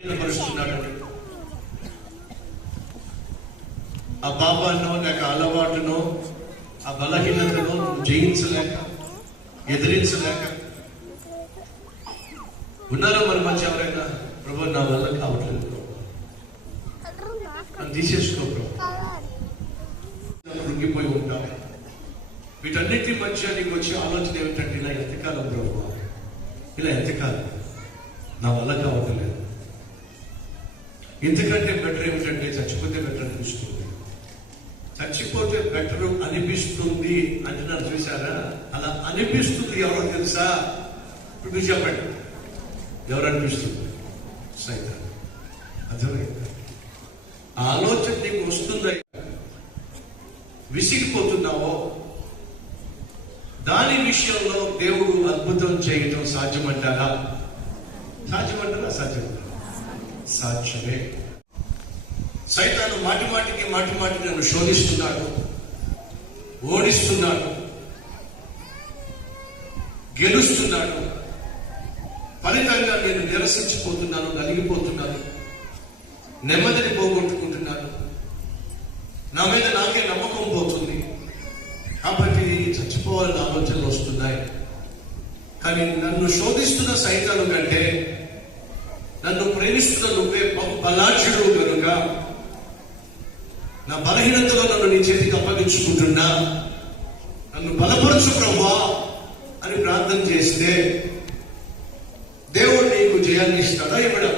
పరుస్తున్నాడు. ఆ పాపాలను లేక అలవాటును ఆ బలహీనతను జయించలేక ఎదిరించలేక ఉన్నారా మరి మంచి ఎవరైనా ప్రభు నా వల్ల కావట్లేదు అని తీసేసుకో కృంగిపోయి ఉంటాం. వీటన్నిటి మధ్య నీకు వచ్చే ఆలోచన ఏమిటంటే ఇలా ఎంతకాలం ప్రభు, ఇలా ఎంతకాలం నా వల్ల కావట్లేదు. ఇంతకంటే బెటర్ ఏమిటంటే చచ్చిపోతే బెటర్ అనిపిస్తుంది. చచ్చిపోతే బెటర్ అనిపిస్తుంది అంటున్నారు చూసారా? అలా అనిపిస్తుంది ఎవరో తెలుసా? ఇప్పుడు మీరు చెప్పండి, ఎవరు అనిపిస్తుంది? సైతాన్. అర్థమైంది? ఆ ఆలోచన నీకు వస్తుందా? విసిగిపోతున్నావో దాని విషయంలో దేవుడు అద్భుతం చేయటం సాధ్యమంటారా? సాధ్యమంటారా? సాధ్యమే. సైతాను మాటి మాటికి నన్ను శోధిస్తున్నాడు, ఓడిస్తున్నాడు, గెలుస్తున్నాడు. ఫలితంగా నేను నిరసించిపోతున్నాను, నలిగిపోతున్నాను, నెమ్మదిని పోగొట్టుకుంటున్నాను, నా మీద నాకే నమ్మకం పోతుంది. కాబట్టి చచ్చిపోవాలని ఆలోచనలు వస్తున్నాయి. కానీ నన్ను శోధిస్తున్న సైతాను కంటే నన్ను ప్రేమిస్తున్న నువ్వే బలాఢ్యుడు కనుక నా బలహీనతలో నన్ను నీ చేతికి అప్పగించుకుంటున్నా, నన్ను బలపరచు ప్రభువా అని ప్రార్థన చేస్తే దేవుడు నీకు జయాన్ని ఇస్తాడా? ఇవ్వడా?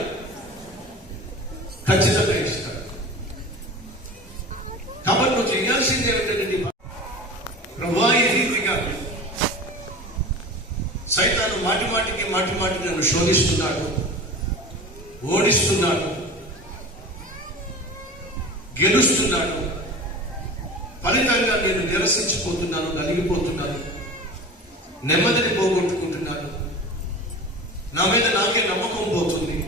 ఖచ్చితంగా ఇస్తాడు. కాబట్టి నువ్వు చేయాల్సింది ఏమిటంటే ప్రభువా ఈ రీతిగా సైతాను మాటి మాటికి నన్ను శోధిస్తున్నాడు, ఓడిస్తున్నాడు, గెలుస్తున్నాడు. ఫలితంగా నేను నిరసించిపోతున్నాను, నలిగిపోతున్నాను, నెమ్మదిని పోగొట్టుకుంటున్నాను, నా మీద నాకే నమ్మకం పోతుంది.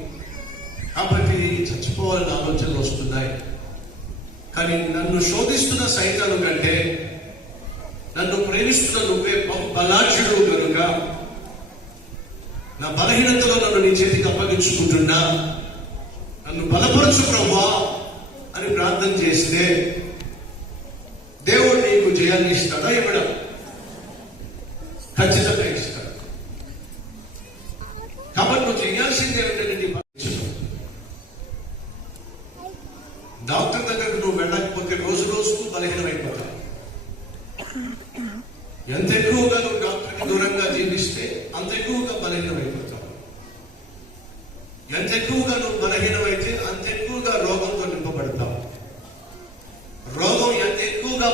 కాబట్టి చచ్చిపోవాలని ఆలోచనలు వస్తున్నాయి. కానీ నన్ను శోధిస్తున్న సైతాను కంటే నన్ను ప్రేమిస్తున్న నువ్వే బలాఢ్యుడు కనుక నా బలహీనతలో నన్ను నీ చేతికి అప్పగించుకుంటున్నా, నన్ను బలపరచు ప్రభువా అని ప్రార్థన చేస్తే దేవుడు నీకు జయాన్ని ఇస్తాడా? ఇవ్వడా? ఖచ్చితంగా ఇస్తాడు. కాబట్టి నువ్వు చేయాల్సింది ఏమిటంటే డాక్టర్ దగ్గరకు నువ్వు వెళ్ళకపోతే రోజు రోజుకు బలహీనమైపోతావు. ఎంత ఎక్కువగా నువ్వు డాక్టర్కి దూరంగా జీవిస్తే అంత ఎక్కువగా బలహీనమైపోతావు. ఎంత ఎక్కువగా నువ్వు బలహీనమైతే అంత ఎక్కువగా రోగంతో నింపబడతావు. రోగం ఎంత ఎక్కువగా